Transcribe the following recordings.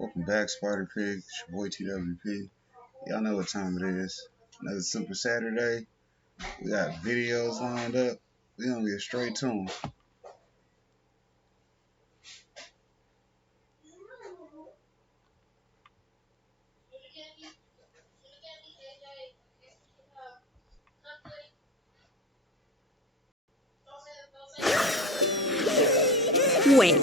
Welcome back, Spider Pig. It's your boy TWP. Y'all know what time it is. Another Super Saturday. We got videos lined up. We gonna get straight to them. Wait.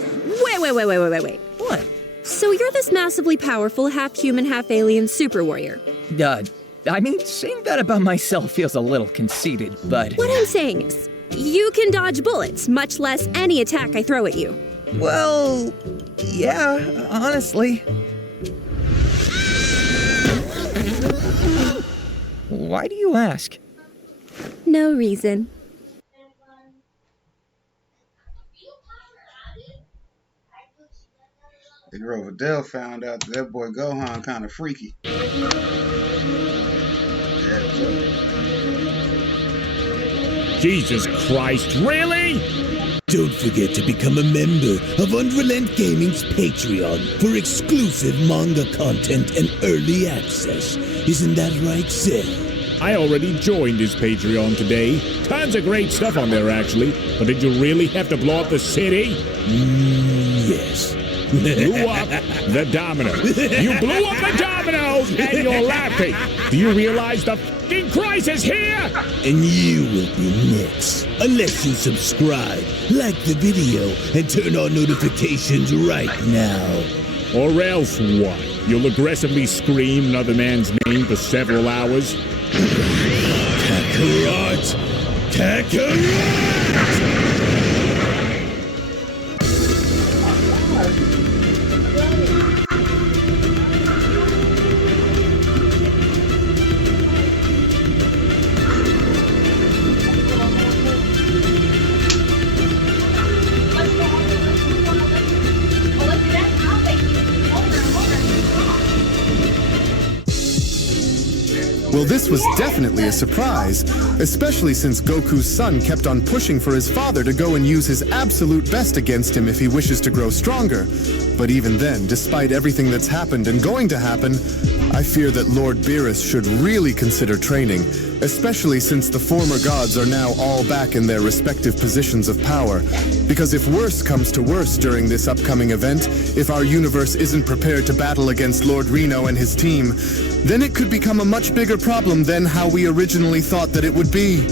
What? So you're this massively powerful, half-human, half-alien super warrior. Saying that about myself feels a little conceited, but... What I'm saying is, you can dodge bullets, much less any attack I throw at you. Well, yeah, honestly. Why do you ask? No reason. The girl Vidal found out that boy Gohan kind of freaky. Jesus Christ, really? Don't forget to become a member of Unrelent Gaming's Patreon for exclusive manga content and early access. Isn't that right, Seth? I already joined his Patreon today. Tons of great stuff on there, actually. But did you really have to blow up the city? Yes. Blew up the domino. You blew up the domino, and you're laughing. Do you realize the f***ing crisis here? And you will be next. Unless you subscribe, like the video, and turn on notifications right now. Or else what? You'll aggressively scream another man's name for several hours? Kakarot! Kakarot! Well, this was definitely a surprise, especially since Goku's son kept on pushing for his father to go and use his absolute best against him if he wishes to grow stronger. But even then, despite everything that's happened and going to happen, I fear that Lord Beerus should really consider training, especially since the former gods are now all back in their respective positions of power. Because if worse comes to worse during this upcoming event, if our universe isn't prepared to battle against Lord Reno and his team, then it could become a much bigger problem than how we originally thought that it would be.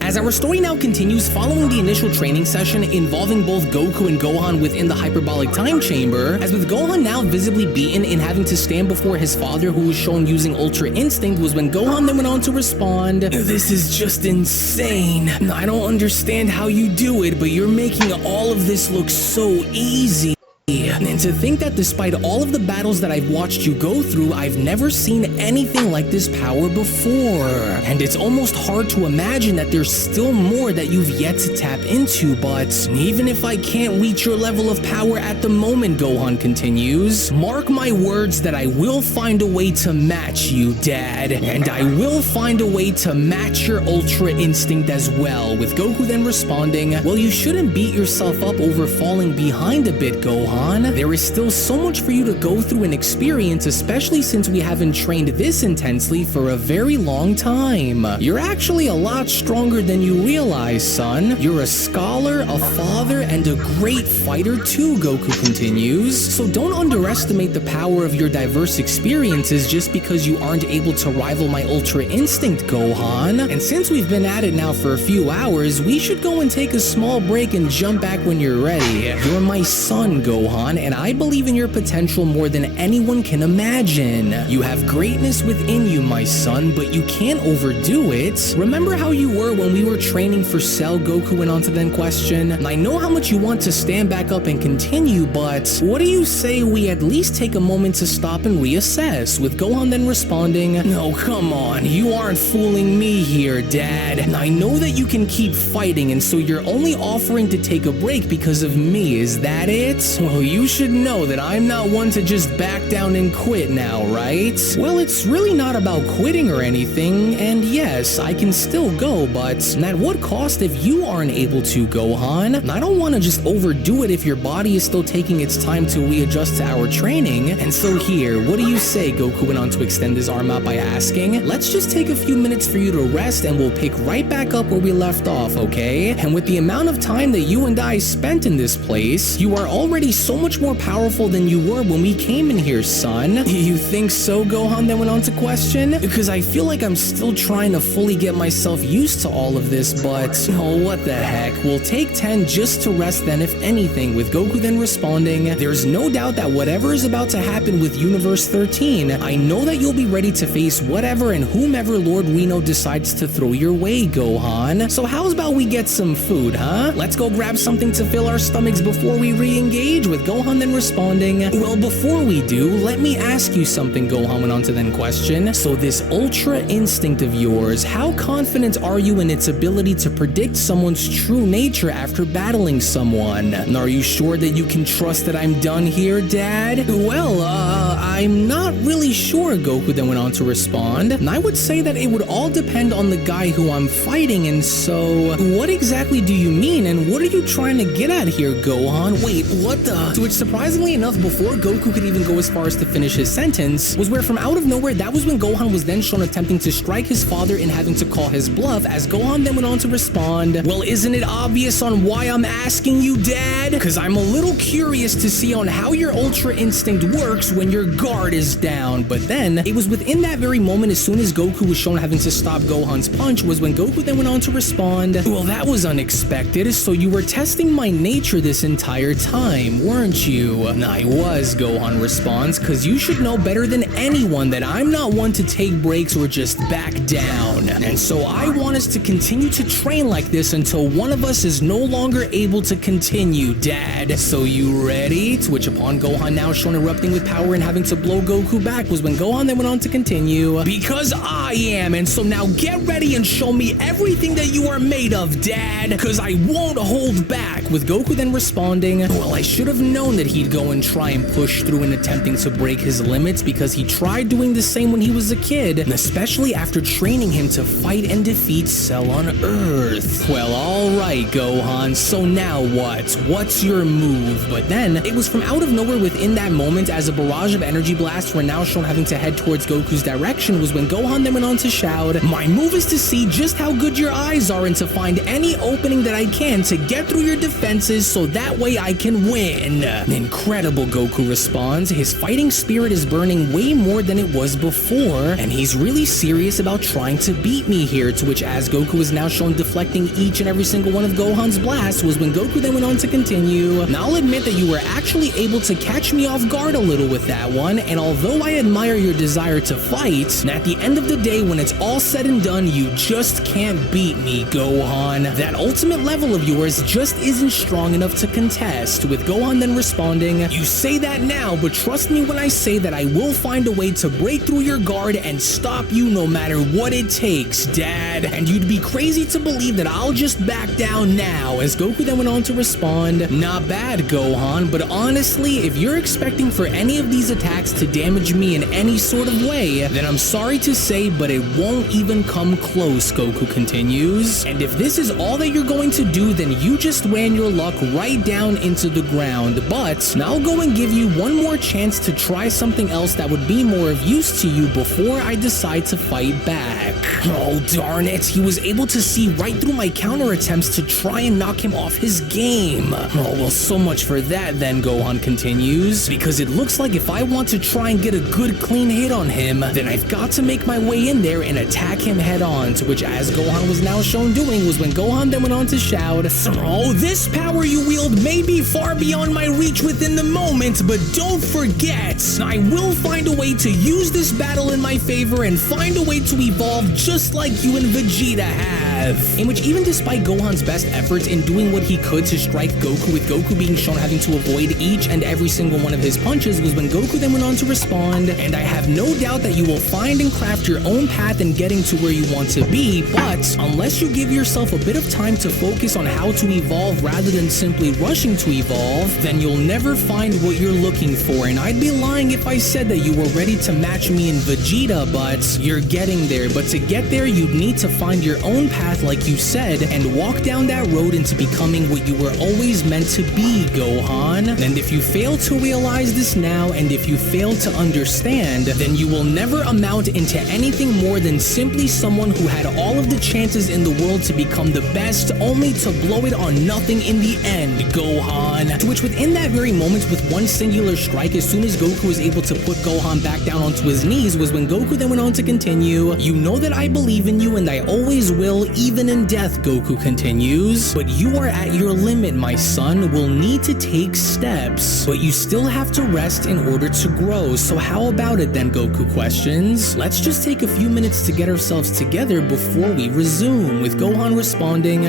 As our story now continues following the initial training session involving both Goku and Gohan within the hyperbolic time chamber, as with Gohan now visibly beaten and having to stand before his father who was shown using Ultra Instinct, was when Gohan then went on to respond, "This is just insane. I don't understand how you do it, but you're making all of this look so easy. And to think that despite all of the battles that I've watched you go through, I've never seen anything like this power before. And it's almost hard to imagine that there's still more that you've yet to tap into, but even if I can't reach your level of power at the moment," Gohan continues, "mark my words that I will find a way to match you, Dad. And I will find a way to match your Ultra Instinct as well," with Goku then responding, "Well, you shouldn't beat yourself up over falling behind a bit, Gohan. There is still so much for you to go through and experience, especially since we haven't trained this intensely for a very long time. You're actually a lot stronger than you realize, son. You're a scholar, a father, and a great fighter too," Goku continues. "So don't underestimate the power of your diverse experiences just because you aren't able to rival my Ultra Instinct, Gohan. And since we've been at it now for a few hours, we should go and take a small break and jump back when you're ready. You're my son, Gohan, and I believe in your potential more than anyone can imagine. You have greatness within you, my son, but you can't overdo it. Remember how you were when we were training for Cell?" Goku went on to then question. "I know how much you want to stand back up and continue, but what do you say we at least take a moment to stop and reassess?" with Gohan then responding, "No, come on, you aren't fooling me here, Dad. I know that you can keep fighting, and so you're only offering to take a break because of me, is that it? Oh, you should know that I'm not one to just back down and quit now, right? Well, it's really not about quitting or anything, and yes, I can still go, but at what cost if you aren't able to, Gohan? I don't want to just overdo it if your body is still taking its time to readjust to our training. And so here, what do you say? Goku went on to extend his arm out by asking. Let's just take a few minutes for you to rest and we'll pick right back up where we left off, okay? And with the amount of time that you and I spent in this place, you are already so much more powerful than you were when we came in here, son. You think so, Gohan then went on to question? Because I feel like I'm still trying to fully get myself used to all of this, but oh, what the heck. We'll take 10 just to rest then, if anything, with Goku then responding, there's no doubt that whatever is about to happen with Universe 13, I know that you'll be ready to face whatever and whomever Lord Reno decides to throw your way, Gohan. So how's about we get some food, huh? Let's go grab something to fill our stomachs before we re-engage, with Gohan then responding, well, before we do, let me ask you something, Gohan went on to then question. So this Ultra Instinct of yours, how confident are you in its ability to predict someone's true nature after battling someone? And are you sure that you can trust that I'm done here, Dad? Well, I'm not really sure, Goku then went on to respond. And I would say that it would all depend on the guy who I'm fighting, and so what exactly do you mean, and what are you trying to get at here, Gohan? Wait, what the? To which, surprisingly enough, before Goku could even go as far as to finish his sentence, was where from out of nowhere, that was when Gohan was then shown attempting to strike his father and having to call his bluff, as Gohan then went on to respond, well, isn't it obvious on why I'm asking you, Dad? Because I'm a little curious to see on how your Ultra Instinct works when your guard is down. But then, it was within that very moment, as soon as Goku was shown having to stop Gohan's punch, was when Goku then went on to respond, well, that was unexpected, so you were testing my nature this entire time, weren't you? I was, Gohan responds, because you should know better than anyone that I'm not one to take breaks or just back down. And so I want us to continue to train like this until one of us is no longer able to continue, Dad. So you ready? To which upon Gohan now shown erupting with power and having to blow Goku back was when Gohan then went on to continue, because I am, and so now get ready and show me everything that you are made of, Dad, because I won't hold back, with Goku then responding, well, I should have known that he'd go and try and push through in attempting to break his limits, because he tried doing the same when he was a kid, and especially after training him to fight and defeat Cell on Earth. Well, alright, Gohan, so now what? What's your move? But then, it was from out of nowhere within that moment, as a barrage of energy blasts were now shown having to head towards Goku's direction, was when Gohan then went on to shout, my move is to see just how good your eyes are and to find any opening that I can to get through your defenses so that way I can win. Incredible, Goku responds. His fighting spirit is burning way more than it was before, and he's really serious about trying to beat me here, to which as Goku is now shown deflecting each and every single one of Gohan's blasts was when Goku then went on to continue, now I'll admit that you were actually able to catch me off guard a little with that one, and although I admire your desire to fight, at the end of the day when it's all said and done, you just can't beat me, Gohan. That ultimate level of yours just isn't strong enough to contest, with Gohan then responding, you say that now, but trust me when I say that I will find a way to break through your guard and stop you no matter what it takes, Dad. And you'd be crazy to believe that I'll just back down now, as Goku then went on to respond, not bad, Gohan, but honestly, if you're expecting for any of these attacks to damage me in any sort of way, then I'm sorry to say, but it won't even come close, Goku continues. And if this is all that you're going to do, then you just ran your luck right down into the ground. But now I'll go and give you one more chance to try something else that would be more of use to you before I decide to fight back. Oh, darn it. He was able to see right through my counter attempts to try and knock him off his game. Oh, well, so much for that then, Gohan continues, because it looks like if I want to try and get a good clean hit on him, then I've got to make my way in there and attack him head on, to which as Gohan was now shown doing was when Gohan then went on to shout, oh, this power you wield may be far beyond my reach within the moment, but don't forget, I will find a way to use this battle in my favor and find a way to evolve just like you and Vegeta have. have, in which even despite Gohan's best efforts in doing what he could to strike Goku, with Goku being shown having to avoid each and every single one of his punches, was when Goku then went on to respond, and I have no doubt that you will find and craft your own path in getting to where you want to be, but unless you give yourself a bit of time to focus on how to evolve rather than simply rushing to evolve, then you'll never find what you're looking for. And I'd be lying if I said that you were ready to match me in Vegeta, but you're getting there. But to get there, you'd need to find your own path, like you said, and walk down that road into becoming what you were always meant to be, Gohan. And if you fail to realize this now, and if you fail to understand, then you will never amount into anything more than simply someone who had all of the chances in the world to become the best, only to blow it on nothing in the end, Gohan. To which within that very moment, with one singular strike, as soon as Goku was able to put Gohan back down onto his knees, was when Goku then went on to continue, "You know that I believe in you and I always will, even in death," Goku continues, "but you are at your limit, my son. Will need to take steps, but you still have to rest in order to grow. So how about it then?" Goku questions. "Let's just take a few minutes to get ourselves together before we resume," with Gohan responding,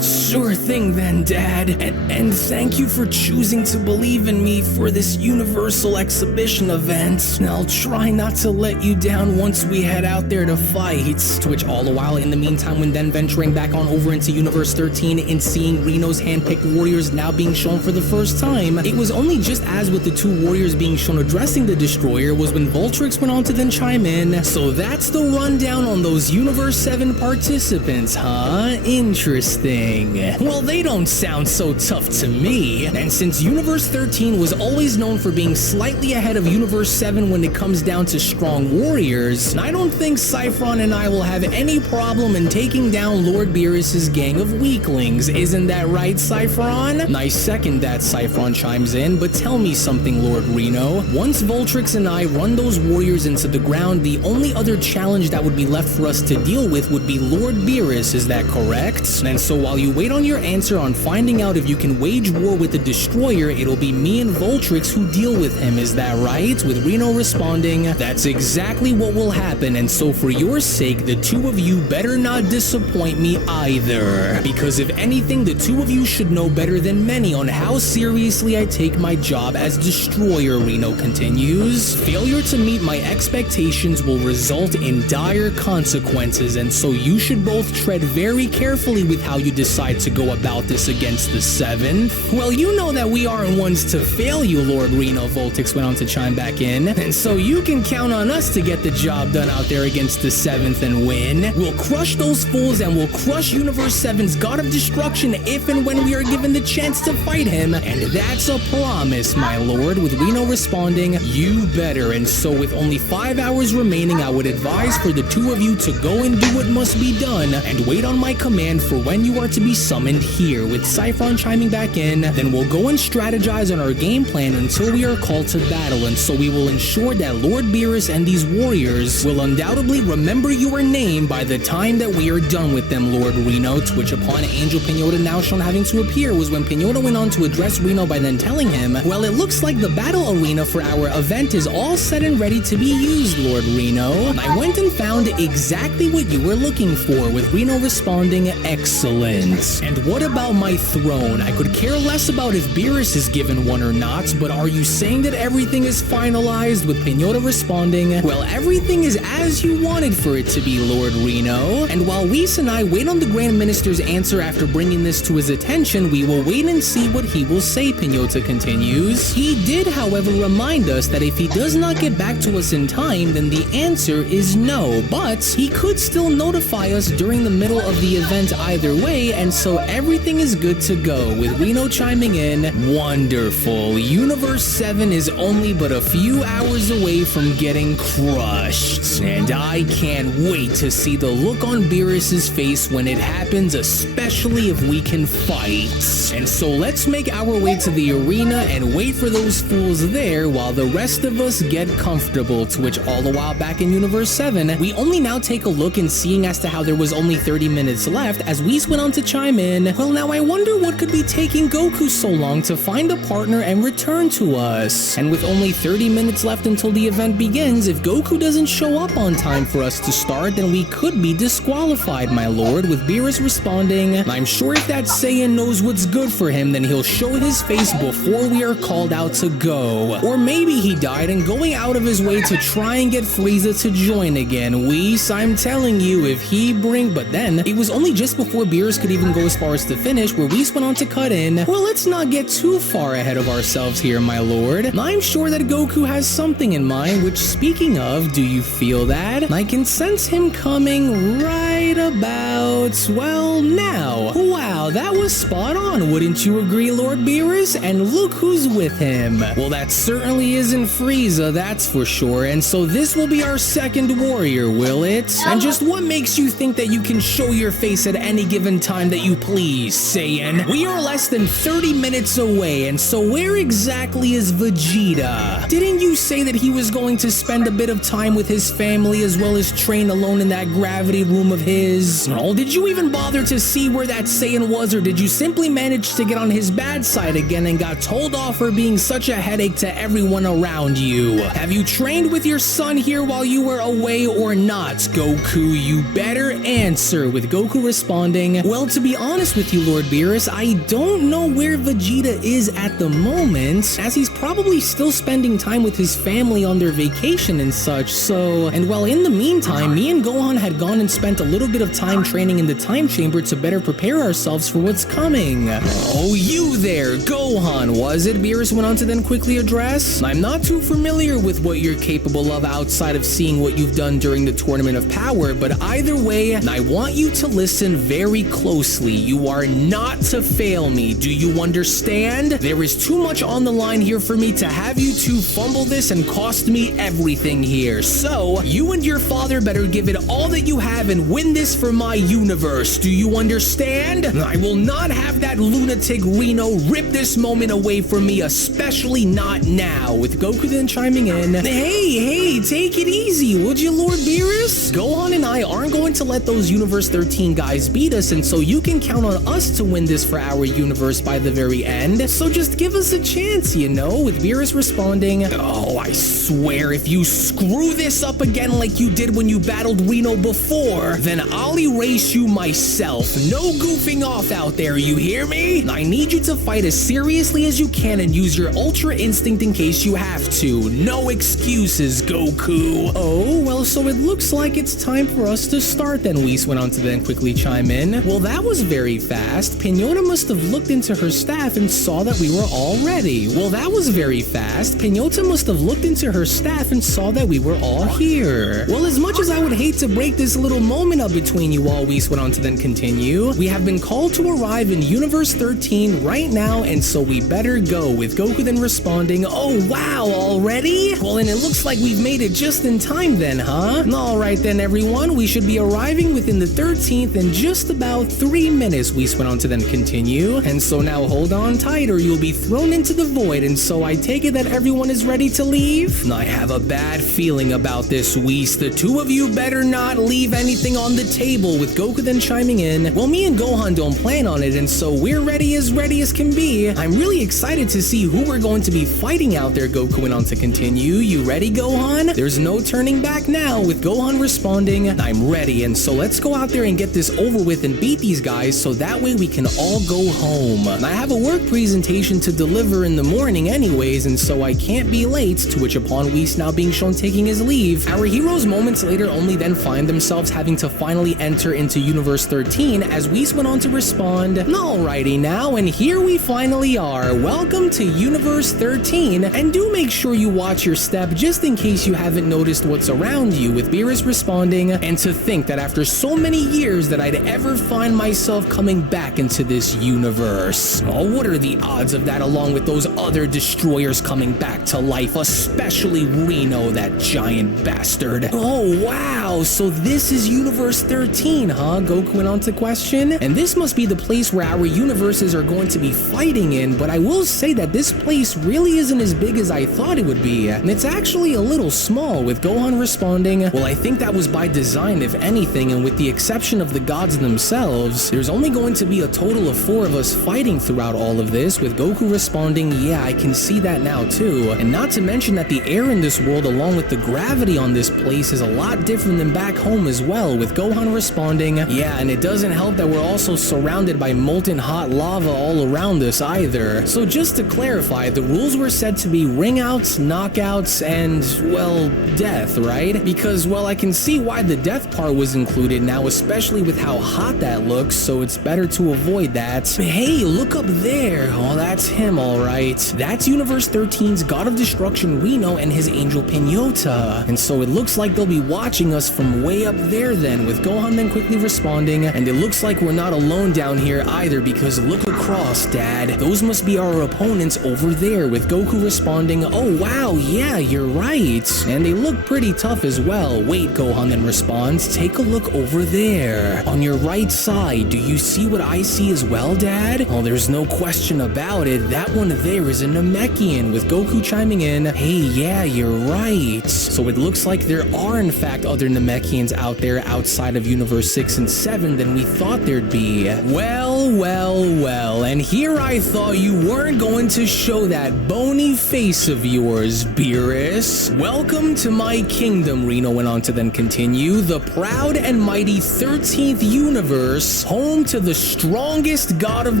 "Sure thing then, Dad, and thank you for choosing to believe in me for this universal exhibition event. I'll try not to let you down once we head out there to fight." To which all the while, in the meantime, when then venturing back on over into Universe 13 and seeing Reno's hand-picked warriors now being shown for the first time, it was only just as with the two warriors being shown addressing the Destroyer was when Voltrix went on to then chime in, "So that's the rundown on those Universe 7 participants, huh? Interesting. Well, they don't sound so tough to me. And since Universe 13 was always known for being slightly ahead of Universe 7 when it comes down to strong warriors, I don't think Saffron and I will have any problem in taking down Lord Beerus's gang of weaklings. Isn't that right, Saffron?" I second that, Saffron chimes in, "but tell me something, Lord Reno. Once Voltrix and I run those warriors into the ground, the only other challenge that would be left for us to deal with would be Lord Beerus, is that correct? And so while you wait on your answer on finding out if you can wage war with the Destroyer, it'll be me and Voltrix who deal with him, is that right?" With Reno responding, "That's exactly what will happen, and so for your sake, the two of you better not disappoint me either. Because if anything, the two of you should know better than many on how seriously I take my job as Destroyer," Reno continues. "Failure to meet my expectations will result in dire consequences, and so you should both tread very carefully with how you decide to go about this against the 7th. Well, you know that we aren't ones to fail you, Lord Reno," Voltix went on to chime back in, "and so you can count on us to get the job done out there against the 7th and win. We'll crush those fools and we'll crush Universe 7's God of Destruction if and when we are given the chance to fight him, and that's a promise, my lord," with Reno responding, "You better. And so with only 5 hours remaining, I would advise for the two of you to go and do what must be done, and wait on my command for when you are to be summoned here," with Saffron chiming back in, "Then we'll go and strategize on our game plan until we are called to battle, and so we will ensure that Lord Beerus and these warriors will undoubtedly remember your name by the time that we are done with them, Lord Reno," to which upon Angel Pinota now shown having to appear was when Pinota went on to address Reno by then telling him, "Well, it looks like the battle arena for our event is all set and ready to be used, Lord Reno. I went and found exactly what you were looking for," with Reno responding, "Excellent. And what about my throne? I could care less about if Beerus is given one or not, but are you saying that everything is finalized?" with Pinota responding, "Well, everything is as you wanted for it to be, Lord Reno. And while Whis and I wait on the Grand Minister's answer after bringing this to his attention, we will wait and see what he will say," Pinota continues. "He did, however, remind us that if he does not get back to us in time, then the answer is no, but he could still notify us during the middle of the event either way, and so everything is good to go," with Reno chiming in, "Wonderful. Universe 7 is only but a few hours away from getting crushed, and I can't wait to see the look on Beerus's face when it happens, especially if we can fight. And so let's make our way to the arena and wait for those fools there while the rest of us get comfortable," to which all the while back in Universe 7, we only now take a look and seeing as to how there was only 30 minutes left as Whis went on to chime in, "Well, now I wonder what could be taking Goku so long to find a partner and return to us. And with only 30 minutes left until the event begins, if Goku doesn't show up on time for us to start, then we could be disqualified, my lord, with Beerus responding, I'm sure if that Saiyan knows what's good for him, then he'll show his face before we are called out to go. Or maybe he died and going out of his way to try and get Frieza to join again. Whis, I'm telling you, if he but then, it was only just before Beerus could even go as far as to finish where Whis went on to cut in, well, let's not get too far ahead of ourselves here, my lord. I'm sure that Goku has something in mind, which, speaking of, do you feel that? I can sense him coming right about, well, now. Wow, that was spot on, wouldn't you agree, Lord Beerus? And look who's with him. Well, that certainly isn't Frieza, that's for sure, and so this will be our second warrior, will it? And just what makes you think that you can show your face at any given time that you please, Saiyan? We are less than 30 minutes away, and so where exactly is Vegeta? Didn't you say that he was going to spend a bit of time with his family as well as train alone in that gravity room of his? Oh, did you even bother to see where that Saiyan was, or did you simply manage to get on his bad side again and got told off for being such a headache to everyone around you? Have you trained with your son here while you were away or not, Goku? You better answer, with Goku responding, well, to be honest with you, Lord Beerus, I don't know where Vegeta is at the moment, as he's probably still spending time with his family on their vacation and such, so, and well, in the meantime, me and Gohan had gone and spent a little bit of time training in the time chamber to better prepare ourselves for what's coming. Oh, you there, Gohan, was it? Beerus went on to then quickly address. I'm not too familiar with what you're capable of outside of seeing what you've done during the Tournament of Power, but either way, I want you to listen very closely. You are not to fail me. Do you understand? There is too much on the line here for me to have you two fumble this and cost me everything here. So, you and your father better give it all that you have and win this for my universe. Do you understand? I will not have that lunatic Reno rip this moment away from me, especially not now. With Goku then chiming in, hey, take it easy, would you, Lord Beerus? Gohan and I aren't going to let those Universe 13 guys beat us, and so you can count on us to win this for our universe by the very end. So just give us a chance, you know, with Beerus responding, oh, I swear if you screw this up again like you did when you battled Reno before, then I'll erase you myself. No goofing off out there, you hear me? I need you to fight as seriously as you can and use your Ultra Instinct in case you have to. No excuses, Goku. Oh, well, so it looks like it's time for us to start then, Whis went on to then quickly chime in. Well, that was very fast. Pinota must have looked into her staff and saw that we were all ready. Well, that was very fast. Pinota must have looked into her staff and saw that we were all here. Well, as much as I would hate to break this little moment up between you all, Whis went on to then continue, we have been called to arrive in Universe 13 right now, and so we better go, with Goku then responding, oh wow, already? Well, and it looks like we've made it just in time then, huh? Alright then, everyone, we should be arriving within the 13th in just about 3 minutes, Whis went on to then continue, and so now hold on tight or you'll be thrown into the void, and so I take it that everyone is ready to leave? I have a bad feeling about this, Whis. The two of you better not leave anything on the table, with Goku then chiming in, well, me and Gohan don't plan on it, and so we're ready as can be. I'm really excited to see who we're going to be fighting out there, Goku went on to continue. You ready, Gohan? There's no turning back now, with Gohan responding, I'm ready, and so let's go out there and get this over with and beat these guys so that way we can all go home. I have a work presentation to deliver in the morning anyways, and so I can't be late, to which upon Whis now being shown taking his leave, our heroes moments later only then find themselves having to finally enter into Universe 13 as Whis went on to respond, alrighty now, and here we finally are. Welcome to Universe 13, and do make sure you watch your step just in case you haven't noticed what's around you, with Beerus responding, and to think that after so many years that I'd ever find myself coming back into this universe. Oh, what are the odds of that, along with those other destroyers coming back to life, especially Reno, that giant bastard. Oh, wow, so this is Universe 13, huh? Goku went on to question, and this must be the place where our universes are going to be fighting in, but I will say that this place really isn't as big as I thought it would be, and it's actually a little small, with Gohan responding, well, I think that was by design if anything, and with the exception of the gods themselves, there's only going to be a total of 4 of us fighting throughout all of this, with Goku responding, yeah, I can see that now too, and not to mention that the air in this world along with the gravity on this place is a lot different than back home as well, with Gohan responding, yeah, and it doesn't help that we're also surrounded by molten hot lava all around us either. So just to clarify, the rules were said to be ring outs, knockouts, and, well, death, right? Because, well, I can see why the death part was included now, especially with how hot that looks, so it's better to avoid that. Hey, look up there. Oh, that's him, alright. That's Universe 13's God of Destruction Reno and his angel Pinota. And so it looks like they'll be watching us from way up there then, with Gohan then quickly responding, and it looks like we're not alone down here either, because look across, Dad. Those must be our opponents over there, with Goku responding, oh wow, yeah, you're right. And they look pretty tough as well. Wait, Gohan then responds, take a look over there. On your right side, do you see what I see as well, Dad? Oh, there's no question about it. That one there is a Namekian, with Goku chiming in, hey, yeah, you're right. So it looks like there are in fact other Namekians out there outside of Universe 6 and 7 than we thought there'd be. Well, and here I thought you weren't going to show that bony face of yours, Beerus. Welcome to my kingdom, Reno went on to then continue, the proud and mighty 13th universe, home to the strongest god of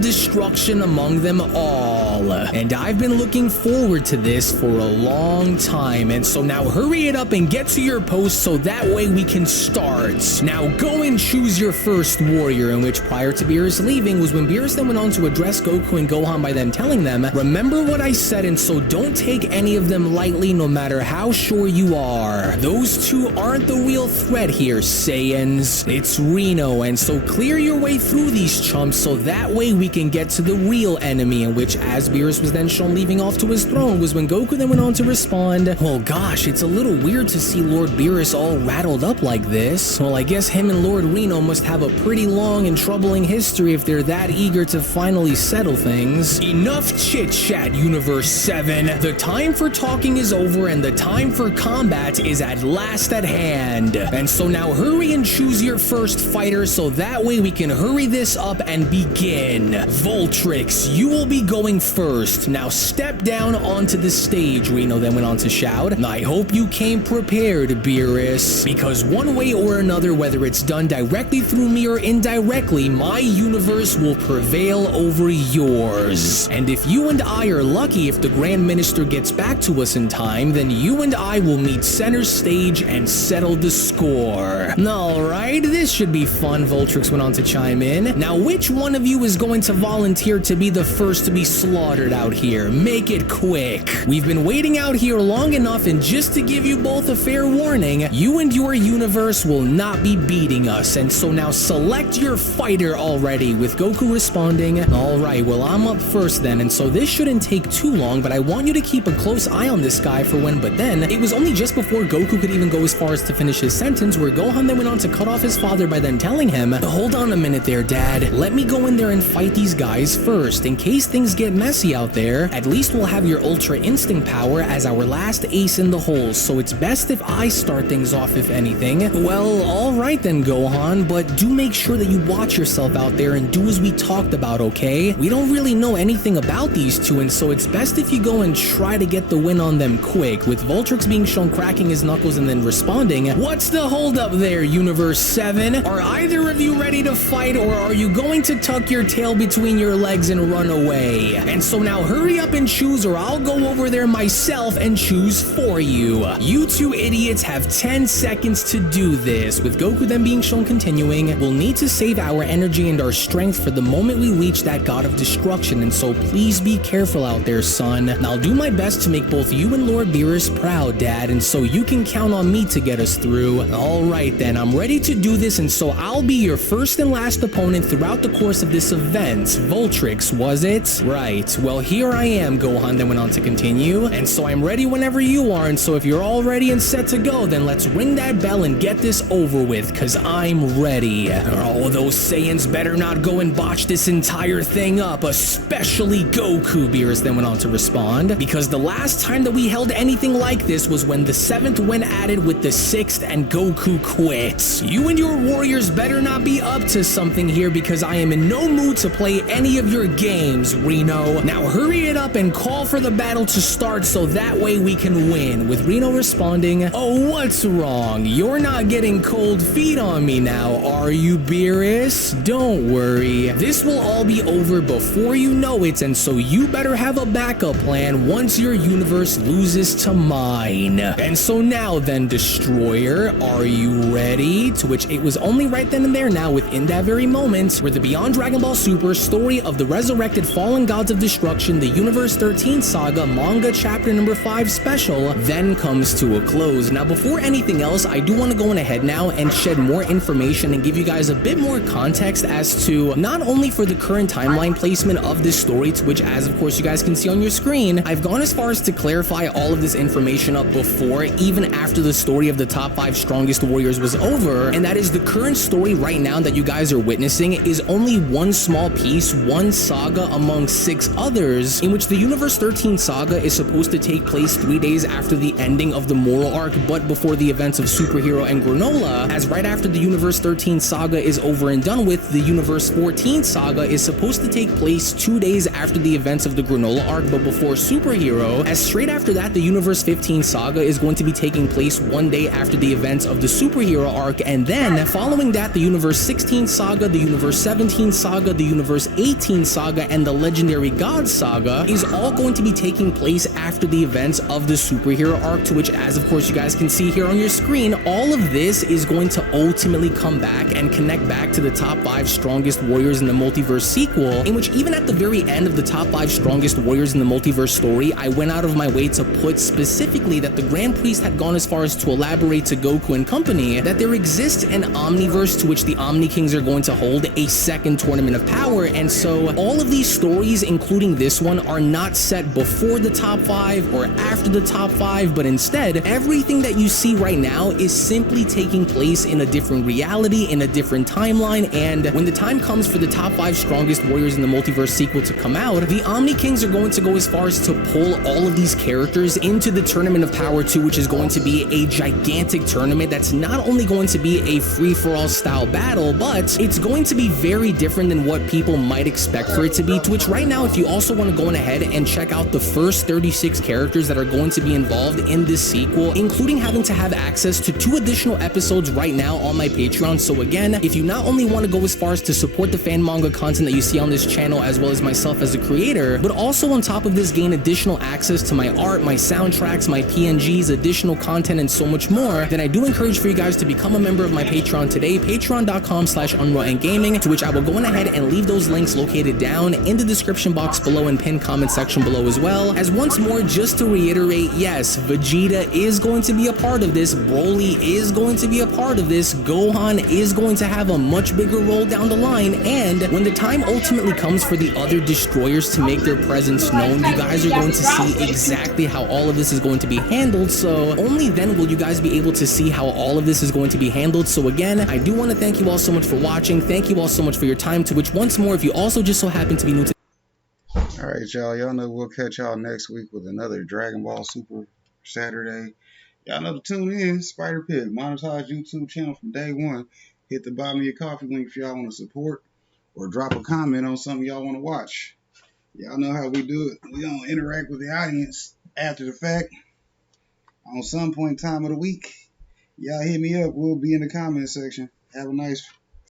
destruction among them all. And I've been looking forward to this for a long time, and so now hurry it up and get to your post so that way we can start. Now go and choose your first warrior, in which prior to Beerus leaving was when Beerus then went on to address Goku and Gohan by then telling them, remember what I said, and so don't take any of them lightly no matter how sure you are. Those two aren't the real threat here, Saiyans. It's Reno, and so clear your way through these chumps so that way we can get to the real enemy, in which as Beerus was then shown leaving off to his throne was when Goku then went on to respond, oh gosh, it's a little weird to see Lord Beerus all rattled up like this. Well, I guess him and Lord Reno must have a pretty long and troubling history if they're that eager to finally settle things. Enough chit-chat, Universe 7. The time for talking is over and the time for combat is at last at hand. And so now hurry and choose your first fighter so that way we can hurry this up and begin. Voltrix, you will be going first. Now step down onto the stage, Reno then went on to shout. I hope you came prepared, Beerus, because one way or another, whether it's done directly through me or indirectly, my universe will prevail over yours. And if you and I are lucky, if the Grand Minister gets back to us in time, then you and I will meet center stage and settle the score. Alright, this should be fun, Voltrix went on to chime in. Now, which one of you is going to volunteer to be the first to be slaughtered out here? Make it quick. We've been waiting out here long enough, and just to give you both a fair warning, you and your universe will not be beating us, and so now select your fighter already, with Goku responding, alright, well I'm up first then, and so this shouldn't take too long, but I want you to keep a close eye on this guy for when, but then, it was only just before Goku could even go as far as to finish his sentence where Gohan then went on to cut off his father by then telling him, hold on a minute there, Dad, let me go in there and fight these guys first. In case things get messy out there, at least we'll have your Ultra Instinct power as our last ace in the hole, so it's best if I start things off if anything. Well, alright then, Gohan, but do make sure that you watch yourself out there and do as we talked about, okay? We don't really know anything about these two, and so it's best if you go and try to get the win on them quick, with Voltrix being shown cracking his knuckles and then responding, what's the holdup there, Universe 7? Are either of you ready to fight, or are you going to tuck your tail between your legs and run away? And so now hurry up and choose, or I'll go over there myself and choose for you. You two idiots have 10 seconds to do this, with Goku then being shown continuing, we'll need to save our energy and our strength for the moment we reach that god of destruction, and so please be careful out there, son. And I'll do my best to make both you and Lord Beerus proud, Dad, and so you can count on me to get us through. Alright then, I'm ready to do this, and so I'll be your first and last opponent throughout the course of this event. Voltrix, was it? Right, well here I am, Gohan then went on to continue, and so I'm ready whenever you are, and so if you're all ready and set to go, then let's ring that bell and get this over with, cause I'm ready. Oh, those Saiyans better not go and botch this entire thing up, especially Goku, Beerus then went on to respond, because the last time that we held anything like this was when the 7th went at it with the 6th and Goku quit. You and your warriors better not be up to something here, because I am in no mood to play any of your games, Reno. Now hurry it up and call for the battle to start so that way we can win, with Reno responding, oh, what's wrong? You're not getting cold feet on on me now, are you, Beerus? Don't worry. This will all be over before you know it, and so you better have a backup plan once your universe loses to mine. And so now then, Destroyer, are you ready? To which it was only right then and there now, within that very moment, where the Beyond Dragon Ball Super story of the resurrected fallen gods of destruction, the Universe 13 Saga manga chapter number 5 special, then comes to a close. Now, before anything else, I do want to go on ahead now and shed more information and give you guys a bit more context as to not only for the current timeline placement of this story, to which, as of course you guys can see on your screen, I've gone as far as to clarify all of this information up before, even after the story of the top 5 strongest warriors was over, and that is the current story right now that you guys are witnessing is only one small piece, one saga among 6 others, in which the Universe 13 Saga is supposed to take place 3 days after the ending of the Moral Arc, but before the events of Superhero and Granola, as right after the Universe 13 Saga is over and done with, the Universe 14 Saga is supposed to take place 2 days after the events of the Granola Arc, but before Superhero, as straight after that, the Universe 15 Saga is going to be taking place 1 day after the events of the Superhero Arc, and then, following that, the Universe 16 Saga, the Universe 17 Saga, the Universe 18 Saga, and the Legendary Gods Saga is all going to be taking place after the events of the Superhero Arc, to which, as of course you guys can see here on your screen, all of this is going to ultimately come back and connect back to the top 5 strongest warriors in the multiverse sequel, in which even at the very end of the top 5 strongest warriors in the multiverse story, I went out of my way to put specifically that the Grand Priest had gone as far as to elaborate to Goku and company that there exists an Omniverse to which the Omni Kings are going to hold a second Tournament of Power, and so all of these stories, including this one, are not set before the top 5 or after the top 5, but instead, everything that you see right now is simply taking place in a different reality, in a different timeline, and when the time comes for the top 5 strongest warriors in the multiverse sequel to come out, the Omni Kings are going to go as far as to pull all of these characters into the Tournament of Power 2, which is going to be a gigantic tournament that's not only going to be a free-for-all style battle, but it's going to be very different than what people might expect for it to be, to which right now, if you also want to go on ahead and check out the first 36 characters that are going to be involved in this sequel, including having to have access to 2 additional episodes right now on my Patreon. So again, if you not only want to go as far as to support the fan manga content that you see on this channel, as well as myself as a creator, but also on top of this gain additional access to my art, my soundtracks, my PNGs, additional content, and so much more, then I do encourage for you guys to become a member of my Patreon today, patreon.com/unrealendgaming, to which I will go on ahead and leave those links located down in the description box below and pinned comment section below, as well as, once more, just to reiterate, yes, Vegeta is going to be a part of this, Broly is going to be a part of this, Gohan is going to have a much bigger role down the line, and when the time ultimately comes for the other destroyers to make their presence known, you guys are going to see exactly how all of this is going to be handled. So only then will you guys be able to see how all of this is going to be handled. So again, I do want to thank you all so much for watching. Thank you all so much for your time, to which, once more, if you also just so happen to be new to Alright, y'all know we'll catch y'all next week with another Dragon Ball Super Saturday. Y'all know to tune in. Spider Pig, monetized YouTube channel from day one. Hit the buy me a coffee link if y'all want to support, or drop a comment on something y'all want to watch. Y'all know how we do it. We don't interact with the audience after the fact. On some point in time of the week, y'all hit me up. We'll be in the comment section. Have a nice